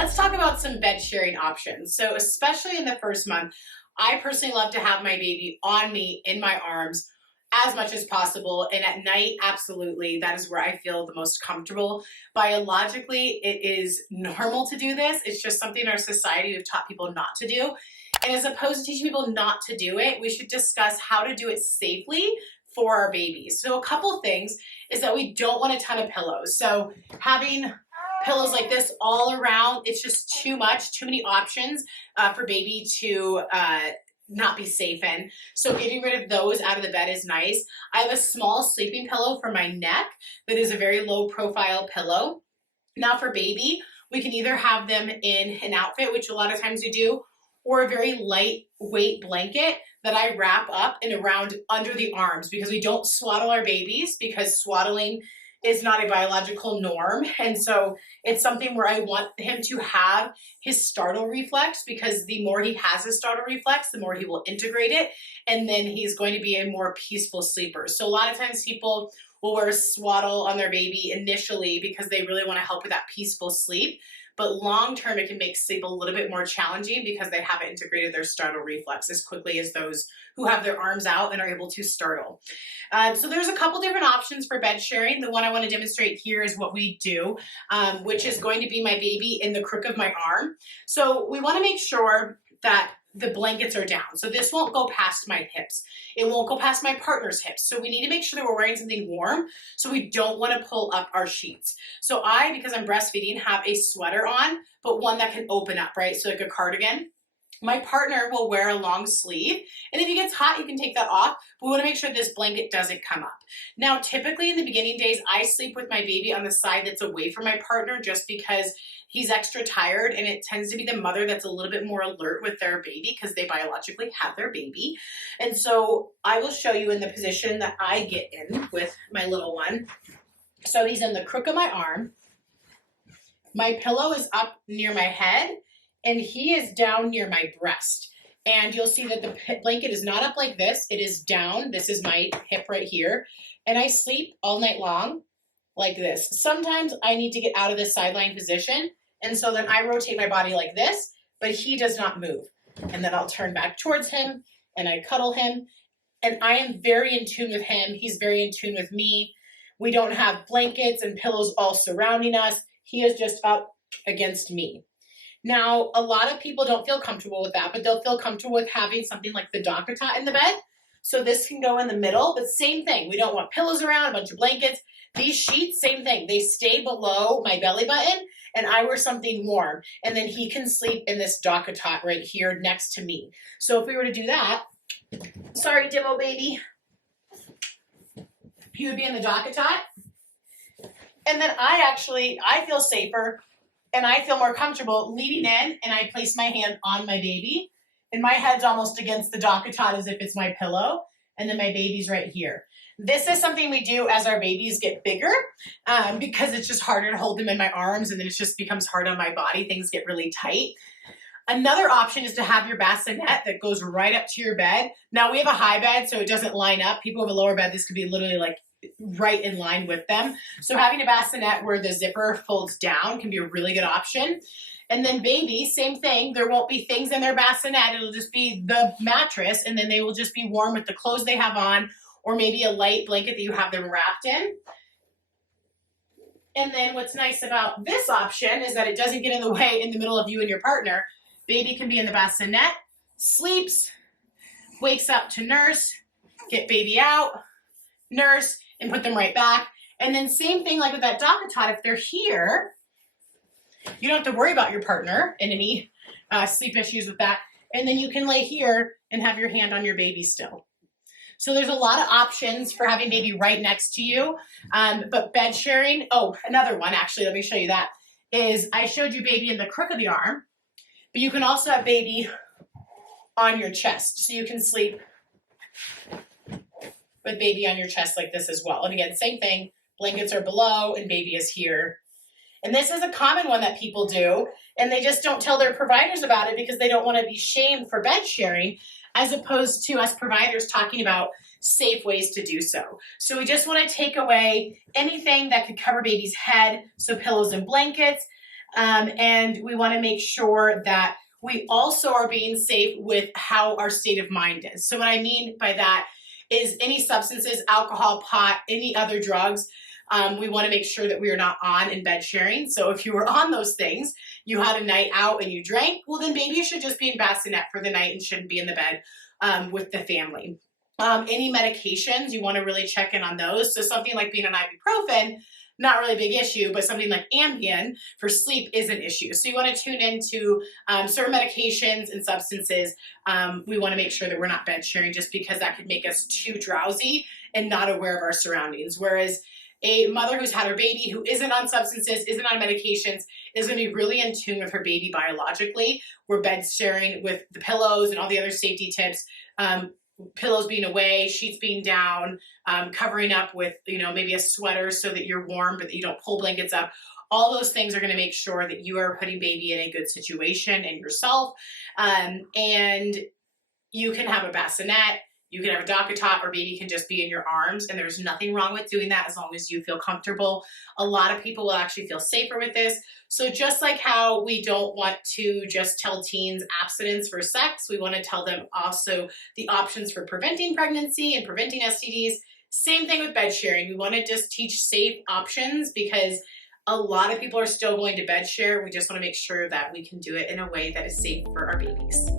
let's talk about some bed sharing options. So especially in the first month, I personally love to have my baby on me in my arms as much as possible. And at night, absolutely, that is where I feel the most comfortable. Biologically, it is normal to do this. It's just something in our society we've taught people not to do. And as opposed to teaching people not to do it, we should discuss how to do it safely for our babies. So a couple things is that we don't want a ton of pillows. So having pillows like this all around, it's just too much, too many options for baby to not be safe in. So getting rid of those out of the bed is nice. I have a small sleeping pillow for my neck that is a very low profile pillow. Now for baby, we can either have them in an outfit, which a lot of times we do, or a very lightweight blanket that I wrap up and around under the arms, because we don't swaddle our babies, because swaddling is not a biological norm. And so it's something where I want him to have his startle reflex, because the more he has his startle reflex, the more he will integrate it. And then he's going to be a more peaceful sleeper. So a lot of times people will wear a swaddle on their baby initially because they really want to help with that peaceful sleep. But long-term, it can make sleep a little bit more challenging because they haven't integrated their startle reflex as quickly as those who have their arms out and are able to startle. So there's a couple different options for bed sharing. The one I want to demonstrate here is what we do, which is going to be my baby in the crook of my arm. So we want to make sure that the blankets are down. So this won't go past my hips. It won't go past my partner's hips. So we need to make sure that we're wearing something warm, so we don't want to pull up our sheets. So I, because I'm breastfeeding, have a sweater on, but one that can open up, right? So like a cardigan. My partner will wear a long sleeve, and if it gets hot, you can take that off. But we want to make sure this blanket doesn't come up. Now, typically in the beginning days, I sleep with my baby on the side that's away from my partner, just because he's extra tired, and it tends to be the mother that's a little bit more alert with their baby because they biologically have their baby. And so I will show you in the position that I get in with my little one. So he's in the crook of my arm. My pillow is up near my head, and he is down near my breast. And you'll see that the blanket is not up like this. It is down. This is my hip right here. And I sleep all night long like this. Sometimes I need to get out of this sideline position, and so then I rotate my body like this, but he does not move. And then I'll turn back towards him, and I cuddle him. And I am very in tune with him. He's very in tune with me. We don't have blankets and pillows all surrounding us. He is just up against me. Now, a lot of people don't feel comfortable with that, but they'll feel comfortable with having something like the dockatot in the bed. So this can go in the middle, but same thing. We don't want pillows around, a bunch of blankets. These sheets, same thing. They stay below my belly button, and I wear something warm. And then he can sleep in this dockatot right here next to me. So if we were to do that, sorry, Dimo baby, he would be in the dockatot. And then I feel safer, and I feel more comfortable leaning in, and I place my hand on my baby, and my head's almost against the dockatot as if it's my pillow, and then my baby's right here. This is something we do as our babies get bigger, because it's just harder to hold them in my arms, and then it just becomes hard on my body. Things get really tight. Another option is to have your bassinet that goes right up to your bed. Now we have a high bed, so it doesn't line up. People have a lower bed, this could be literally like right in line with them. So having a bassinet where the zipper folds down can be a really good option. And then baby, same thing. There won't be things in their bassinet. It'll just be the mattress, and then they will just be warm with the clothes they have on, or maybe a light blanket that you have them wrapped in. And then what's nice about this option is that it doesn't get in the way in the middle of you and your partner. Baby can be in the bassinet, sleeps, wakes up to nurse, get baby out, nurse, and put them right back. And then same thing like with that dockatot, if they're here, you don't have to worry about your partner and any sleep issues with that. And then you can lay here and have your hand on your baby still. So there's a lot of options for having baby right next to you. But bed sharing, oh, another one actually, let me show you that, is I showed you baby in the crook of the arm, but you can also have baby on your chest. So you can sleep with baby on your chest like this as well. And again, same thing, blankets are below and baby is here. And this is a common one that people do, and they just don't tell their providers about it because they don't want to be shamed for bed sharing, as opposed to us providers talking about safe ways to do so. So we just want to take away anything that could cover baby's head, so pillows and blankets, And we want to make sure that we also are being safe with how our state of mind is. So what I mean by that is any substances, alcohol, pot, any other drugs, we want to make sure that we are not on in bed sharing. So if you were on those things, you had a night out and you drank, well then maybe you should just be in Bassinet for the night and shouldn't be in the bed with the family. Any medications, you want to really check in on those. So something like being on ibuprofen, not really a big issue, but something like Ambien for sleep is an issue. So you want to tune into certain medications and substances. We want to make sure that we're not bed sharing just because that could make us too drowsy and not aware of our surroundings. Whereas a mother who's had her baby, who isn't on substances, isn't on medications, is going to be really in tune with her baby biologically. We're bed sharing with the pillows and all the other safety tips. Pillows being away, sheets being down, covering up with, maybe a sweater so that you're warm, but that you don't pull blankets up. All those things are going to make sure that you are putting baby in a good situation and yourself. And you can have a bassinet, you can have a dockatot, or baby can just be in your arms. And there's nothing wrong with doing that as long as you feel comfortable. A lot of people will actually feel safer with this. So just like how we don't want to just tell teens abstinence for sex, we want to tell them also the options for preventing pregnancy and preventing STDs. Same thing with bed sharing. We want to just teach safe options because a lot of people are still going to bed share. We just want to make sure that we can do it in a way that is safe for our babies.